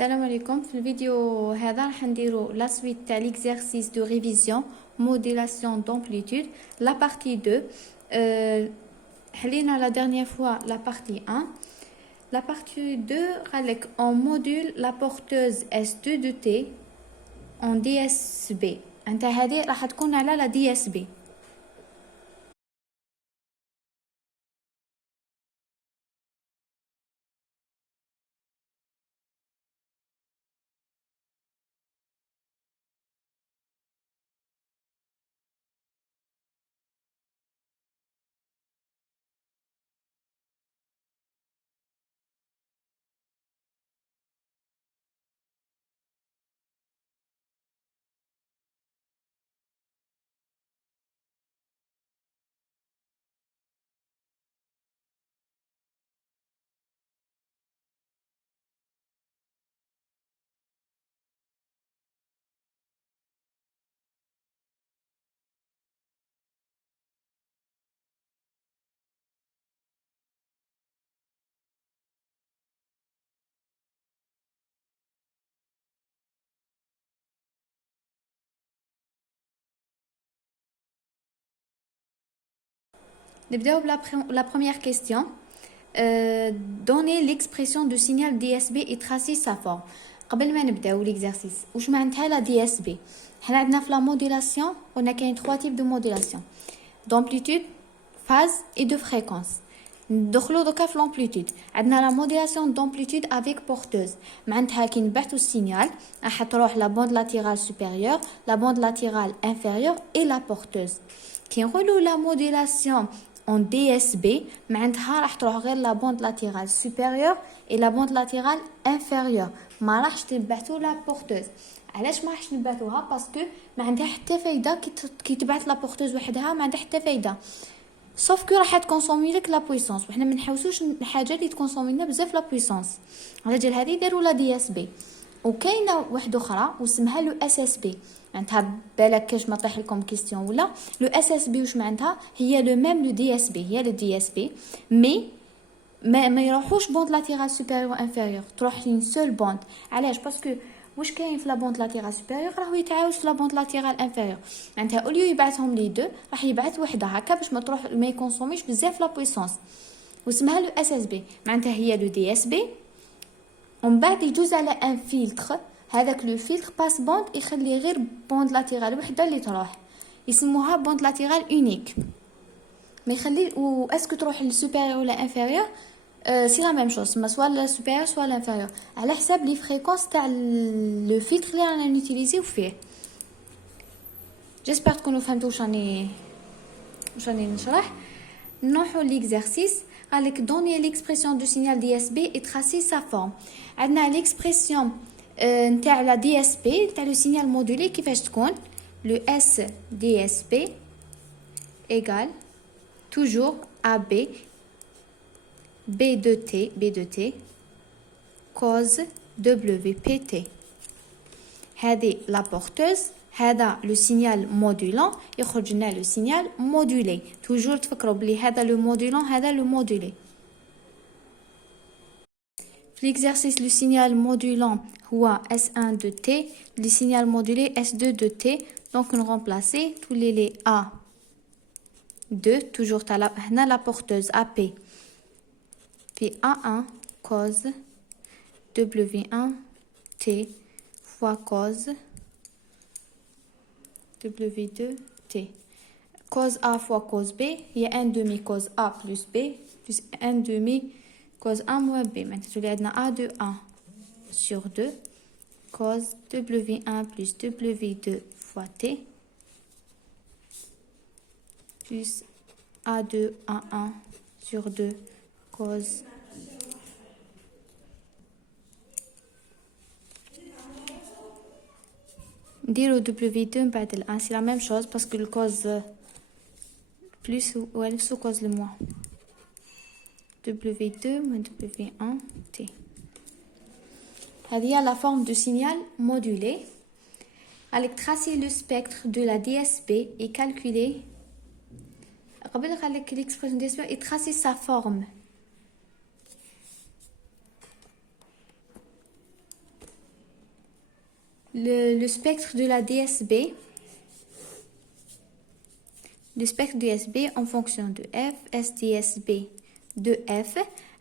السلام عليكم. في الفيديو هذا راح نديرو لا سويت تاع ليكزارسيس دو ريفيزيون موديلاسيون دومبليتود لا بارتي 2. حلينا لا dernière fois la partie 1. La partie 2 قالك on module la porteuse S2 de T en DSB. انت هذه راح تكون على لا DSB. نبداو la première question. Donner l'expression du signal DSB et tracer sa forme. قبل ما نبداو l'exercice واش معناتها لا DSB؟ حنا عندنا في لا موديلاسيون قلنا كاين 3 types de modulation: d'amplitude, phase et de fréquence. ندخلو دوكا في l'amplitude. عندنا لا موديلاسيون d'amplitude avec porteuse. معناتها كي نبعثو السينيال راح تروح لا بوند لاتيرال supérieure, la bande latérale inférieure et la porteuse. كي نقولو لا موديلاسيون en DSB معناتها راح تروح غير لا بوند لاتيرال supérieure et la bande latérale inférieure. ما راحش تبعثوا لا بورتوز. علاش ما راحش نبعثوها؟ باسكو ما عندها حتى فايده كي تبعث لا بورتوز وحدها، ما عندها حتى فايده سوف كو راح تكونسومي لك لا بويسونس، وحنا ما نحوسوش الحاجه اللي تكونسومي لنا بزاف لا بويسونس. على جال هذه داروا لا دي اس بي. وكاينه واحده اخرى واسمها لو اس اس بي. معناتها بالك كاش ما طيح لكم كيستيون ولا لو اس اس بي واش معناتها؟ هي لو ميم لو دي اس بي، هي لو دي اس بي مي ما يروحوش بوند لاتيرال سوبيريور انفيريور، تروح لين سول بوند. علاش؟ باسكو واش كاين في لا بوند لاتيرال سوبيريور راهو يتعاوش في لا بوند لاتيرال انفيريور. معناتها اوليو يبعثهم لي دو راح يبعث وحده هكا باش ما تروح ما يكونسوميش بزاف لا بويسونس، واسمها لو اس اس بي. معناتها هي لو دي اس بي ومن بعد يجوز على ان فيلتر. هذاك لو فيلتر باس بوند يخلي غير بوند لاتيرال وحده اللي تروح، يسموها بوند لاتيرال اونيك. ما يخلي و اسكو تروح للسوبيريور ولا انفيريور سي لا ميم شوز، ما سوا لا سوبيريور سوا لانفيريور، على حساب لي فريكونس تاع لو فيلتر اللي رانا نوتيليزيو فيه. جيسبر تكونوا فهمتوا واش راني نشرح. نروحوا ليكزارسيس. قالك دوني ليكسبرسيون دو سينيال دي اس بي اي تراسي سا فورم. عندنا ليكسبرسيون نتاع لا دي اس بي تاع لو سينيال مودولي كيفاش تكون. لو اس دي اس بي ايغال toujours AB B2T cos WPT. هذه لا بورتوز، هذا لو سينيال مودولون، يخرج لنا لو سينيال مودولي. توجور تفكروا بلي هذا لو مودولون هذا لو مودولي. في ليكزارسيس لو سينيال مودولون هو S1 de T، لو سينيال مودولي S2 de T. دونك نغومبلاسي تولي لي A 2 toujours تاع هنا لا بورتوز AP في A1 cos W1 T fois cos W2 T. cos A fois cos B هي 1 demi cos A plus B plus 1 demi cos A moins B. maintenant تولي عندنا A de 1 sur 2 cos W1 plus W2 fois T plus A2 A1 sur 2 cos نديرو W2 من بعد ال 1 سي لا ميم شوز باسكو الكوز بلس و نفسو كوز لو موان. W2 من W1 T. هذه هي لا فورم دو سينيال مودولي. عليك تراسي لو سبيكتر دو لا دي اس بي اي كالكولي. قبل قال لك ليكسبرسيون دي اس بي اي تراسي سا فورم. le spectre de la DSB, le spectre DSB en fonction de F, SDSB de F,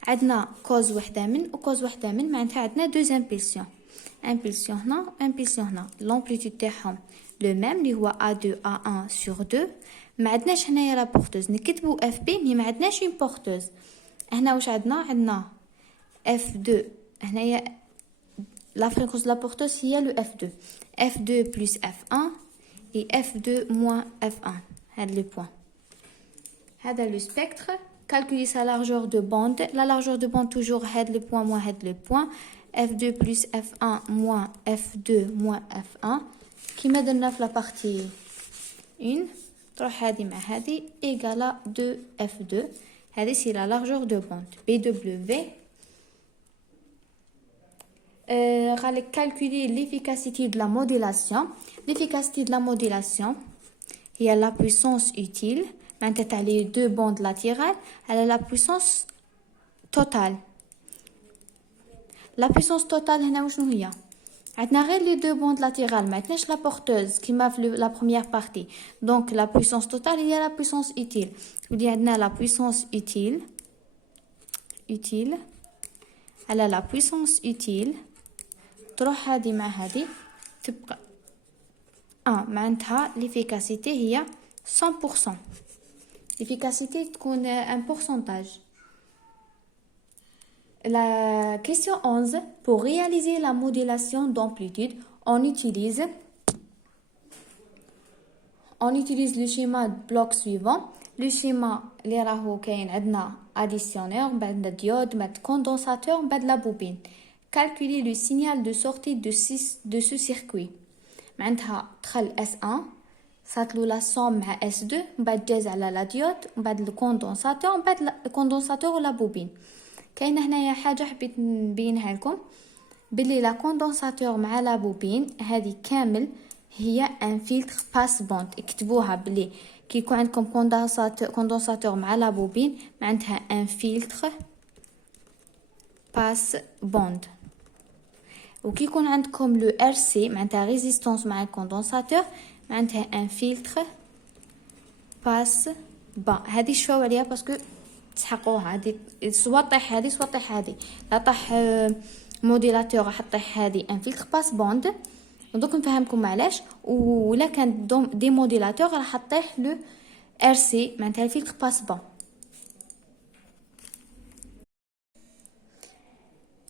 عندنا cause وحدة من و cause وحدة من معناتها عندنا deux impulsions. Impulsion هنا impulsion هنا. L'amplitude تاعهم le même اللي هو A2 A1 sur 2. ما عندناش هنايا لا بورتوز نكتبو اف بي مي ما عندناش اون بورتوز. هنا واش عندنا اف 2 هنايا لا فريكونس لا بورتوز هي لو اف 2 اف 2 بلس اف 1 اي اف 2 موان اف 1 هاد لو بوين. هذا لو سبيكتر calculer sa largeur de bande. La largeur de bande toujours هاد le point moins هاد le point f2 plus f1 moins f2 moins f1 كيما درنا في لا بارتي 1 تروح هذه مع هذه égale 2 f2. هذه c'est la largeur de bande BW. غالك calculer l'efficacité de la modulation. L'efficacité de la modulation هي la puissance utile معناتها les deux bandes latérales elle a la puissance totale. La puissance totale هنا وشنو هي؟ عندنا غير les deux bandes latérales ما عندناش la porteuse كيما في la première partie. Donc la puissance totale هي la puissance utile. تولي عندنا la puissance utile elle a la puissance utile تروح هذه مع هذه تبقى معناتها l'efficacité هي 100%. L'efficacité تكون un pourcentage. La question 11. Pour réaliser la modulation d'amplitude, on utilise le schéma bloc suivant. Le schéma اللي راهو كاين عندنا additionneur بعد diode بعد condensateur بعد la bobine. Calculer le signal de sortie de ce circuit. معناتها دخل S1 صاتلو لا سوم مع S2 من بعد جاز على لا ديود من بعد الكوندونساتور من بعد الكوندونساتور ولا بوبين. كاينه هنايا حاجه حبيت نبينها لكم باللي لا كوندونساتور مع لا بوبين هذه كامل هي ان فلتر باس بوند. اكتبوها باللي كي يكون عندكم كوندونساتور مع لا بوبين معناتها ان فلتر باس بوند. وكي يكون عندكم لو ار سي معناتها ريزيستانس مع الكوندونساتور معناتها ان فلتر باس با. هذه شوفوا عليها باسكو تسحقوها هذه سوا طيح هذه سوا طيح هذه. لا طيح موديلاتور راح طيح هذه ان فلتر باس بوند دوك نفهمكم علاش. ولا كان دي موديلاتور راح طيح لو ار سي معناتها الفلتر باس با.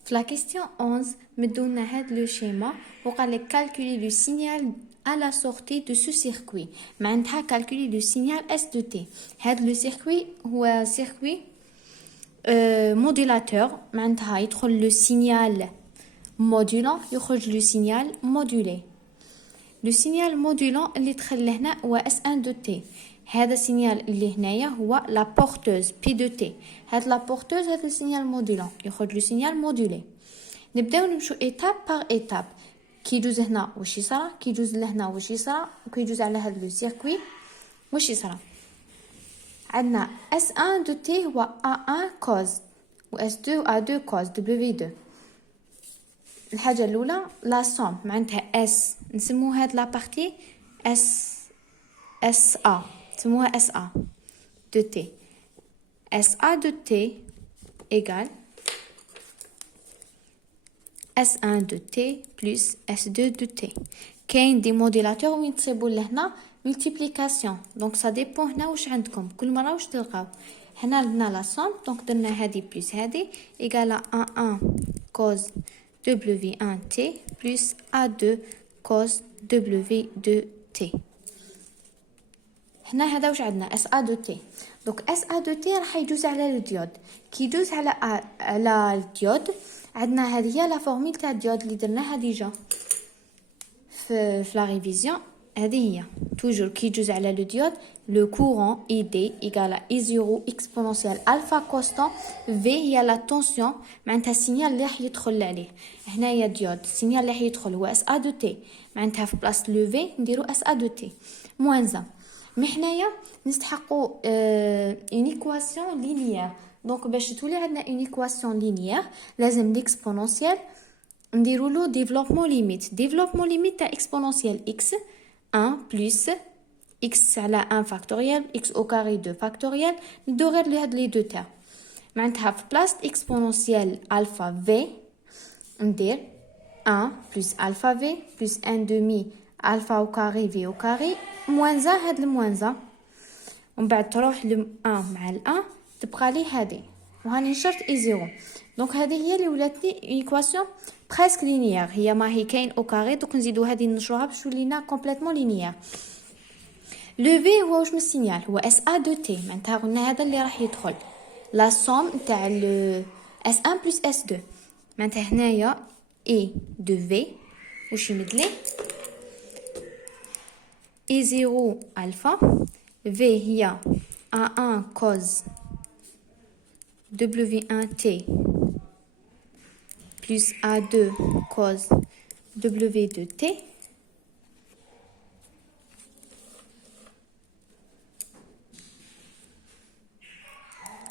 في لا كيستيون 11 مدونا هاد لو شيما وقال لك calculer le signal à la sortie de ce circuit. معناتها calculer le signal S de T. هاد لو circuit هو circuit modulateur معناتها يدخل لو signal modulant يخرج لو signal modulé. لو signal modulant اللي دخل لهنا هو S1 de T. هذا السينيال اللي هنايا هو لا بورتوز بي دو تي. هاد لا بورتوز هذا السينيال مودولون يخرج لو سينيال مودولي. نبداو نمشو ايتاب بار ايتاب. كي يجوز هنا واش يصرى كي يجوز لهنا واش يصرى وكي يجوز على هاد لو سيركوي واش يصرى. عندنا S1 de T هو A1 cos و S2 A2 cos W2. الحاجه الاولى لا سوم معناتها S نسمو هاد لا بارتي SA نسموها SA de T. SA de T égale S1 de T plus S2 de T. كاين دي موديلاتور وين تصيبوا لهنا multiplication دونك ça dépend هنا واش عندكم كل مره واش تلقاو. هنا درنا لا سوم دونك درنا هذه بلس هذه égale A1 cos W1 T plus A2 cos W2 T. هنا هذا واش عندنا اس ا دو تي. دونك اس ا دو تي راح يجوز على الديود. كي يجوز على الديود عندنا هذه هي لا فورمول تاع الديود اللي درناها ديجا في لا ريفيزيون. هذه هي توجور كي يجوز على الديود لو كورون اي دي ايغال اي زيرو اكسبونونسيال الفا كونستون في هي لا تونسيون معناتها السينيال اللي راح يدخل عليه. هنايا ديود السينيال اللي راح يدخل هو اس ا دو تي معناتها في بلاصه لو في نديرو اس ا دو تي موان زا. مي حنايا نستحقوا اون ايكواسيون لينيير. دونك باش تولي عندنا اون ايكواسيون لينيير لازم ليكسبونونسيال نديروا له ديفلوبمون ليميت تاع اكسبونونسيال x 1 بلس x على 1 فاكتوريال x au carré 2 فاكتوريال ندو غير لهاد لي دو تاع معناتها في بلاصه اكسبونونسيال الفا v ندير 1 بلس الفا v بلس 1 دومي الفا au carré v au carré موانزا هاد الموانزا ومن بعد تروح ل 1 مع ال 1 تبقى لي هذه وهاني نشرت اي زيرو دونك هذه هي اللي ولاتني ايكواسيون بريسك لينيير هي ما هي كاين او كاري دوك نزيدو هذه نشروها باش تولينا كومبليتمون لينيير لو في هو واش من السينيال هو اس ا دو تي معناتها قلنا هذا اللي راح يدخل لا سوم تاع اس 1 بلس اس 2 معناتها هنايا اي دو في واش يمدلي اي زيرو الفا في هي A1 cos W1T plus A2 cos W2T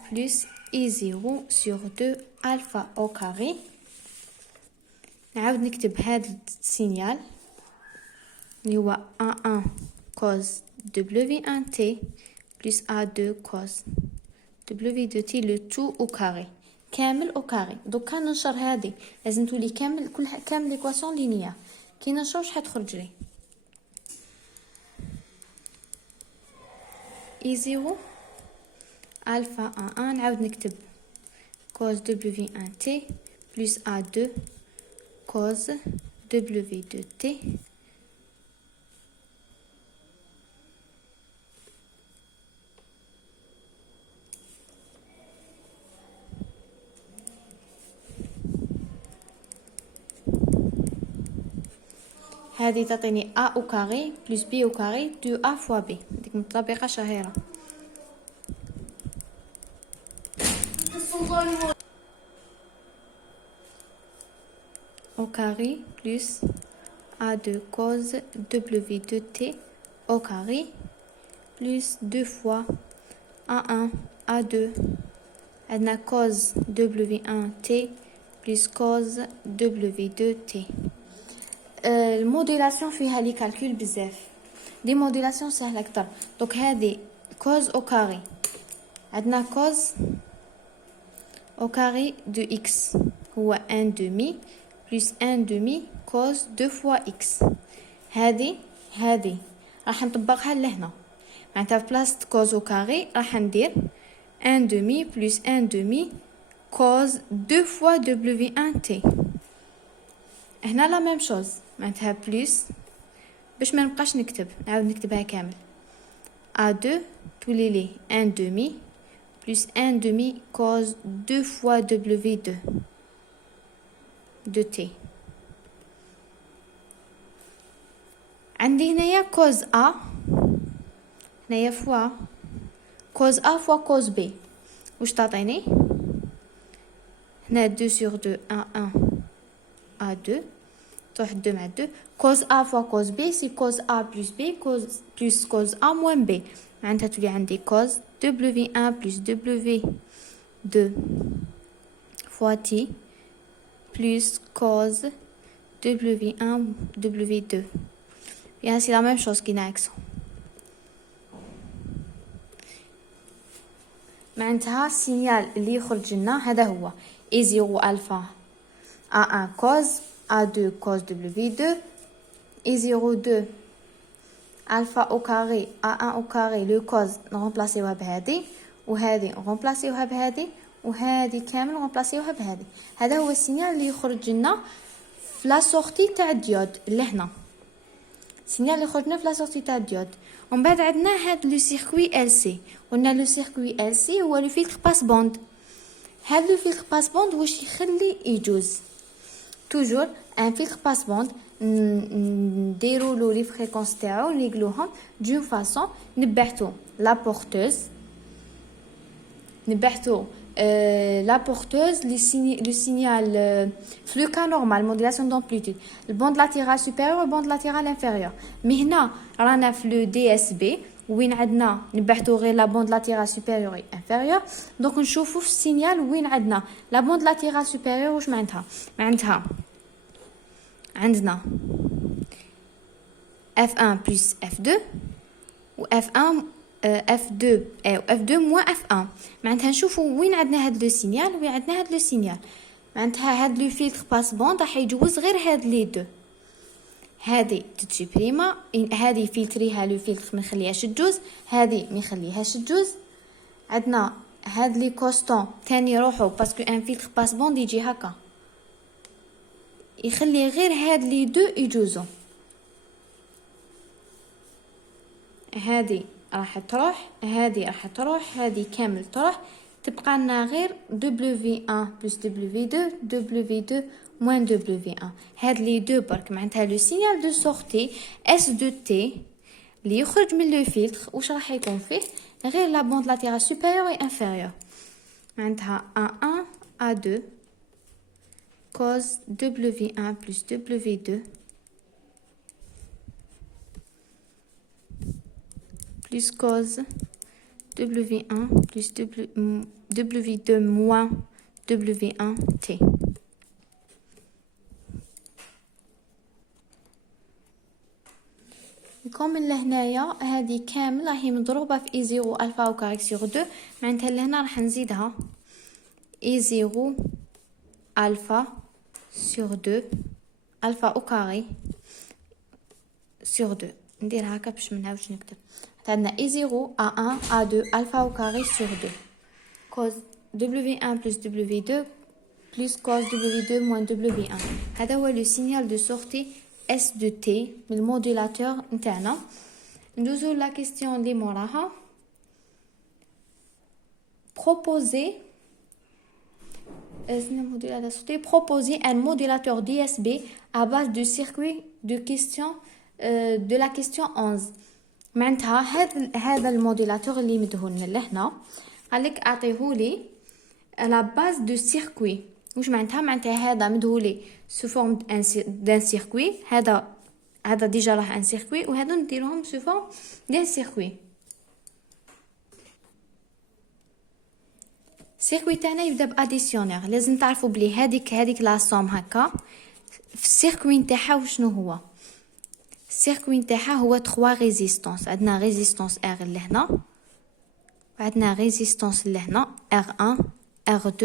plus I0 sur 2 alpha au carré. نعاود نكتب هذا السينيال اللي هو A1 cos W1T plus A2 cos W2T le tout au carré كامل au carré دوك كان ننشر هذه لازم تولي كامل كامل ليكواسيون لينيير كي ننشر واش حتخرج لي I0 alpha A1 نعاود نكتب cos W1T plus A2 cos W2T هذه تعطيني a au carré plus b au carré 2a fois b ديك مطابقة شهيرة au carré plus a2 cos w2t au carré plus 2 fois a1 a2 عندنا cos w1t plus cos w2t الموديلاسيون فيها لي كالكول بزاف دي موديلاسيون سهله اكثر دونك هذه كوز او كاري عندنا كوز او كاري دو اكس هو 1 دومي بلس 1 دومي كوز 2 فوا اكس هذه راح نطبقها لهنا معناتها في بلاصه كوز او كاري راح ندير 1 دومي بلس 1 دومي كوز 2 فوا w1t هنا لا ميم شوز معناتها بلس باش ما نبقاش نكتب نعاود نكتبها كامل A2 تولي لي 1 دومي بلس 1 دومي كوز 2 فوا W2 دو تي عندي هنايا كوز A هنايا فوا كوز A فوا كوز B واش تعطيني هنا 2 sur 2 1 A2 تروح 2 مع 2 cos A fois cos B c'est cos A plus B plus cos A moins B معناتها تولي عندي cos W1 plus W2 fois T plus cos W1 W2 bien c'est la même chose qui n'accent معناتها السينيال اللي يخرج لنا هذا هو A0 alpha A1 cos A2 cos W2 I02 alpha au carré A1 au carré le cos نغمبلاسيوها بهذه وهذه نغمبلاسيوها بهذه وهذه كامل نغمبلاسيوها بهذه هذا هو السينيال اللي يخرج لنا في لا سورتي تاع الديود لهنا السينيال اللي يخرج لنا في لا سورتي تاع الديود ومن بعد عندنا هاد لو سيركوي ال سي قلنا لو سيركوي ال سي هو لو فيلتر باس بوند هاد لو فيلتر باس بوند واش يخلي يجوز توجور ان فيلتر باس بوند نديرو له لي فريكونس تاعو نيغلوهم دون فاصون نبحثو لا بورتوز la porteuse le signal flux cas normal modulation d'amplitude le bande latérale supérieure et bande latérale inférieure mais هنا رانا في لو دي اس بي وين عندنا نبحثوا غير لا بوند لاتيرال سوبيريور اي انفيريور دونك نشوفوا في السينيال وين عندنا لا بوند لاتيرال سوبيريور واش معناتها عندنا F1 plus F2 و F1 F2 و F2 moins F1. معناتها نشوفوا وين عندنا هاد لو سينيال وين عندنا هاد لو سينيال. معناتها هاد لو فيلتر باس بوند راح يجوز غير هاد لي دو. هذه تتسبريما، هذه فلتريها لو فيلتر ما نخليهاش تجوز، هذه ما نخليهاش تجوز. عندنا هاد لي كوستون تاني روحو باسكو ان فيلتر باس بوند يجي هكا يخلي غير هاد لي دو يجوزو. هذه راح تروح، هذه راح تروح، هذه كامل تروح، تبقى لنا غير W1 plus W2 W2 moins W1. هاد لي دو برك معناتها لو سينيال دو سورتي اس دو تي اللي يخرج من لو فيلتر واش راح يكون فيه غير لا بوند لاتيرال سوبيريور و انفيريور. معناتها A1 A2 cos W1 plus W2 plus cos W1 plus W2 moins W1 T. كوم لهنايا هذه كامل راهي مضروبه في اي 0 الفا او كاري سور 2. معناتها لهنا راح نزيدها اي 0 الفا سور 2 الفا او كاري سور 2. ندير هكا باش ما نعاودش نكتب. عندنا اي 0 A1 A2 الفا او كاري سور 2 cos W1 plus W2 plus cos W2 moins W1. هذا هو لو سينيال دو سورتي S de T من الموديلاتور نتاعنا. ندوزو لا كيستيون اللي موراها. proposer un modulateur DSB à base du circuit de question de la question 11. معناتها هذا الموديلاتور اللي مدهون لهنا قالك اعطيهولي على باز دو سيركوي. واش معناتها هذا مدهولي سو فورم دان سيركوي. هذا ديجا راه ان سيركوي وهذو نديروهم سو فورم دان سيركوي. السيركوي تاعنا يبدا باديسيونير. لازم تعرفوا بلي هذيك لا سوم هكا في السيركوي نتاعها وشنو هو. السيركوي نتاعها هو 3 ريزيستانس. عندنا ريزيستانس ار لهنا وعندنا ريزيستانس لهنا R1 R2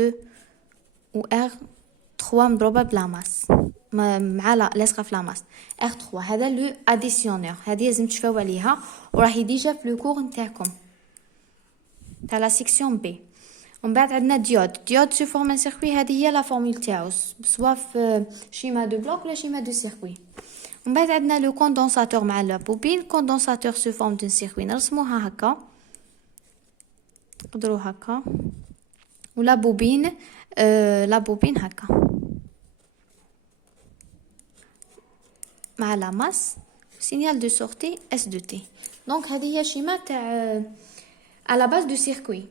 و R3 مضروبه بلا ماس مع لاصقه في لا ماس R3. هذا لو اديسيونير. هذه لازم تشوفوا عليها وراهي ديجا في لو كور نتاعكم تاع لا سيكسيون بي. ومن بعد عندنا ديود سو فورم ان سيركوي. هذه هي لا فورمول تاعو سوا في شيما دو بلوك ولا شيما دو سيركوي. ومن بعد عندنا لو كوندونساتور مع لا بوبين. كوندونساتور سو فورم دون سيركوي نرسموها هكا نقدروا هكا ولا بوبين لا بوبين هكا مع لا ماس سينيال دو سورتي اس دو تي. دونك هذه هي شيما تاع à la base du circuit.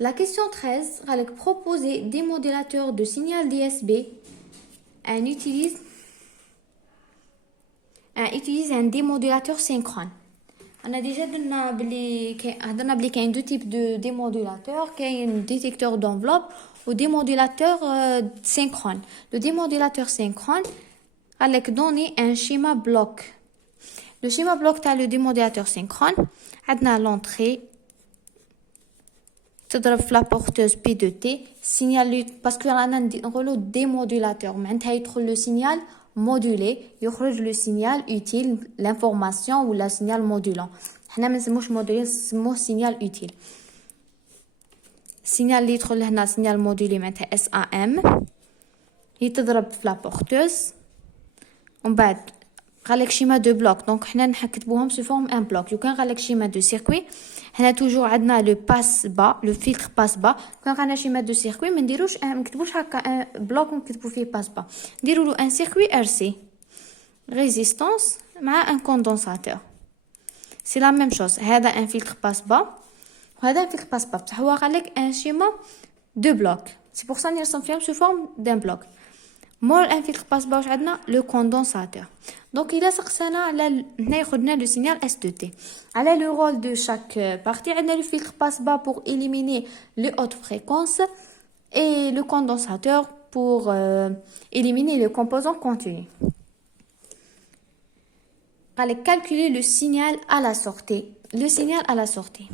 La question 13 قالك proposer des modulateurs de signal DSB utilise un démodulateur synchrone. انا ديجا درنا بلي هضرنا بلي كاين دو تيب دو ديمودولاتور. كاين ديتيكتور دونفلوب و ديمودولاتور سينكرون. لو ديمودولاتور سينكرون قالك دوني ان شيما بلوك. لو شيما بلوك تاع لو ديمودولاتور سينكرون عندنا لونطري تضرب في لا بورتوز بي دو تي سينيال باسكو رانا نقولوا ديمودولاتور معناتها يدخل لو سينيال مودولي يخرج لو سينيال اوتيل لانفورماسيون ولا سينيال مودولون. حنا ما نسموش مودولي نسموه سينيال اوتيل. السينيال اللي يدخل لهنا سينيال مودولي معناتها اس ا ام هي تضرب في لا بورتوز ومن بعد قالك شيما دو بلوك. دونك حنا نكتبوهم سو فورم ان بلوك. كان قالك شيما دو سيركوي هنا توجور عندنا لو باس با لو فلتر باس با. كان قالنا شيما دو سيركوي ما نديروش ما نكتبوش هكا ان بلوك ونكتبوا فيه باس با. نديروا له ان سيركوي ار سي ريزيستانس مع ان كوندونساتور. سي لا ميم شوز. هذا ان فلتر باس با وهذا ان فلتر باس با بصح هو قالك ان شيما دو بلوك. سي بور سا نرسم فيهم سو فورم دان بلوك. مور ان فلتر باس با واش عندنا لو كوندونساتور. دونك الى سقسانا على هنا ياخذنا لو سينيال اس دو تي على لو رول دو شاك بارتي. عندنا لو فلتر باس با pour éliminer les hautes fréquences et le condensateur pour éliminer les composants continus. قالك calculer le signal à la sortie. Le signal à la sortie.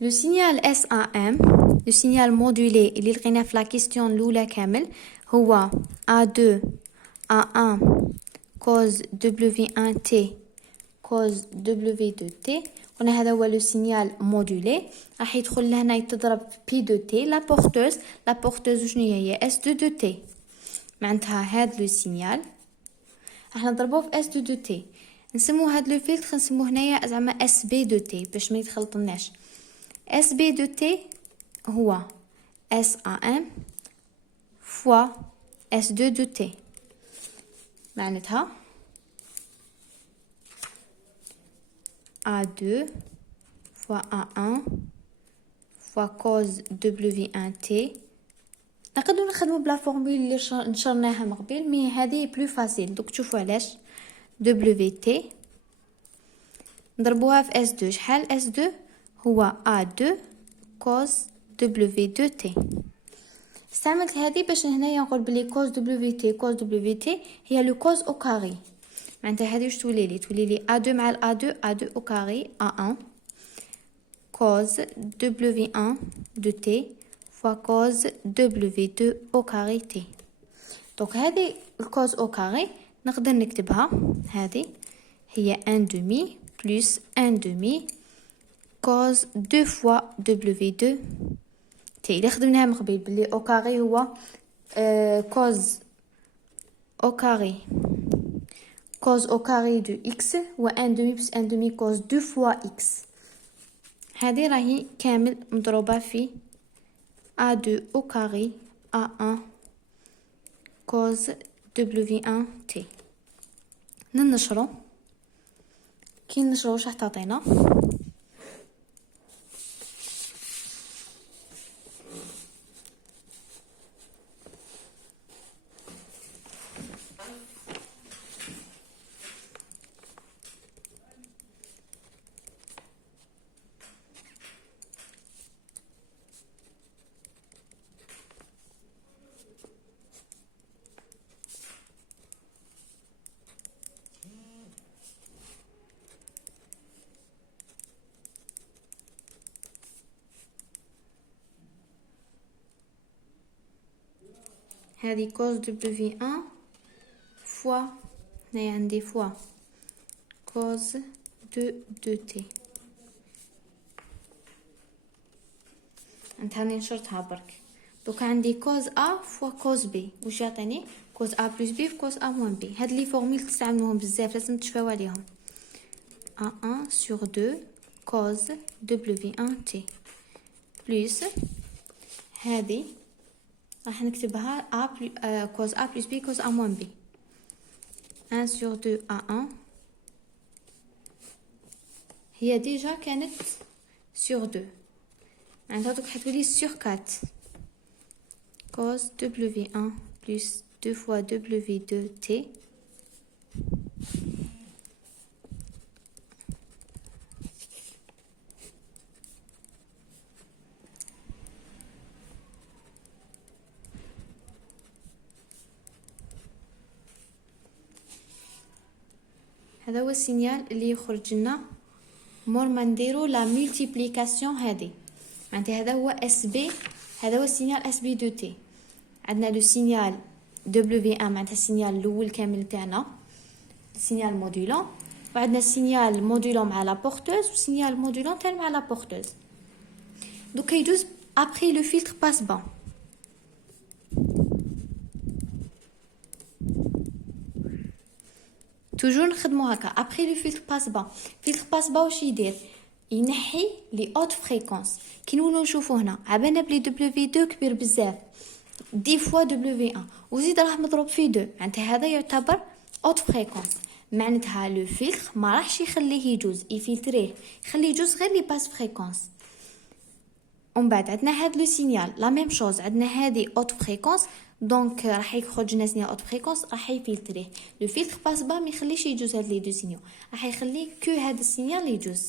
Le signal SAM, le signal modulé اللي لقيناه في la question الأولى كامل هو A2 A1 cos W1T cos W2T. قلنا هذا هو لو سينيال مودولي. راح يدخل لهنا يتضرب بي دو تي. لا بورتوز شنو هي اس دو تي. معناتها هاد لو سينيال راح نضربوه في اس دو تي. نسمو هاد لو فلتر نسموه هنايا زعما اس بي دو تي باش ما يتخلطناش. اس بي دو تي هو اس ا ام فوا اس دو تي. معناتها A2 fois A1 fois cos W1T. نقدروا نخدموا بلا فورمول اللي نشرناها من قبل مي هذه بلو فاسيل. دوك تشوفوا علاش WT نضربوها في S2. شحال S2 هو A2 cos W2T. استعملت هذه باش هنايا نقول بلي cos WT هي لو كوز او كاري. معناتها هذه واش تولي لي A2 مع A2 A2 au carré A1 cos W1 de T fois cos W2 au carré T. دونك هذه الكوز au carré نقدر نكتبها. هذه هي 1 demi plus 1 demi cos 2 fois W2 T. اللي خدمناها من قبل بلي au carré هو cos au carré cos au carré de x و 1 demi plus 1 demi cos 2 fois x. هذه راهي كامل مضروبة في A2 au carré A1 cos W1T. ننشرو كي نشرو واش راح تعطينا. هذه cos W1 fois هنايا عندي fois cos 2T. انت هاني نشرتها برك. دوك عندي cos A fois cos B واش يعطيني cos A plus B في cos A moins B. هاد لي فورمول تستعملوهم بزاف لازم تشفاو عليهم. A1 sur 2 cos W1T plus هذه راح نكتبها A plus cos A plus B cos A moins B 1 sur 2 A1 هي ديجا كانت sur 2 معناتها دوك حتولي sur 4 cos W1 plus 2 fois W2T هذا هو السينيال اللي يخرج لنا مور ما نديرو لا مولتيبليكاسيون. هذه معناتها هذا هو اس بي. هذا هو السينيال اس بي دو تي. عندنا لو سينيال دبليو ان معناتها السينيال الاول كامل تاعنا السينيال مودولون. وعندنا السينيال مودولون مع لا بورتوز والسينيال مودولون تاع مع لا بورتوز. دوكا يجوز ابري لو فلتر باس بان. توجور نخدمو هكا ابري لو فلتر باس با. فلتر باس با واش يدير ينحي لي اوت فريكونس. كي نولو نشوفو هنا عبالنا بلي دبليو 2 كبير بزاف 10 فوا دبليو 1 وزيد راه مضروب في 2 معناتها هذا يعتبر اوت فريكونس. معناتها لو فلتر ما راحش يخليه يجوز يفلتريه يخليه يجوز غير لي باس فريكونس. ومن بعد عندنا هاد لو سينيال لا ميم شوز عندنا هذه اوت فريكونس دونك راح يخرج لنا سينيال اوت فريكونس راح يفلتريه. لو فلتر باس با ما يخليش يجوز هاد لي دو سينيو راح يخليه كو هاد السينيال يجوز.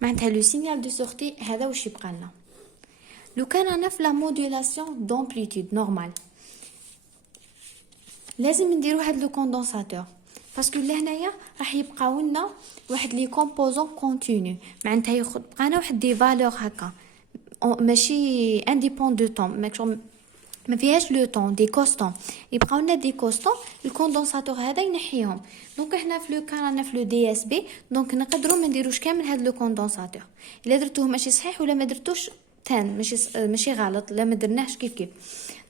معناتها لو سينيال دو سورتي هذا واش يبقى لنا. لو كان انا في لا موديلاسيون دومبليتود نورمال لازم نديرو هاد لو كوندونساتور باسكو لهنايا راح يبقاو لنا واحد لي كومبوزون كونتينيو، معناتها يبقانا واحد دي فالور هكا ماشي انديبون دو طون، ما فيهاش لو طون دي كوستون، يبقاو لنا دي كوستون. الكوندونساتور هذا ينحيهم. دونك احنا في لو كان انا في لو دي اس بي دونك نقدروا ما نديروش كامل هذا لو كوندونساتور. الا درتوه ماشي صحيح ولا ما درتوش تان ماشي غلط، لا ما درناهش كيف.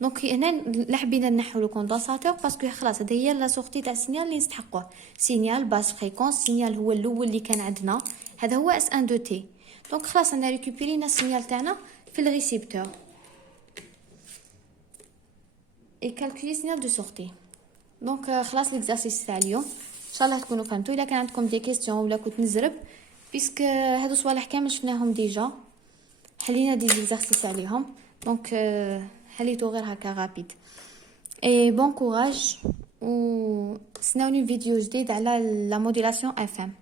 دونك هنا لا حبينا نحو لو كوندونساتور باسكو خلاص هذه هي لا سورتي تاع السينيال اللي نستحقوه. سينيال باس فريكونس، سينيال هو الاول اللي كان عندنا، هذا هو اس ان دو تي. دونك خلاص انا ريكوبيرينا السينيال تاعنا في الريسيبتور اي كالكولي سينيال دو سورتي. دونك خلاص ليكزارسيس تاع اليوم ان شاء الله تكونوا فهمتوا. الا كان عندكم دي كيستيون ولا كنت نزرب بيسك هادو صوالح كامل شفناهم ديجا، حلينا دي زيكزارسيس عليهم. دونك حليتو غير هكا غابيد. اي بون كوراج و سناوني فيديو جديد على لا موديلاسيون اف ام،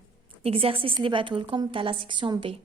ليكزارسيس اللي بعته لكم تاع لا سيكسيون بي.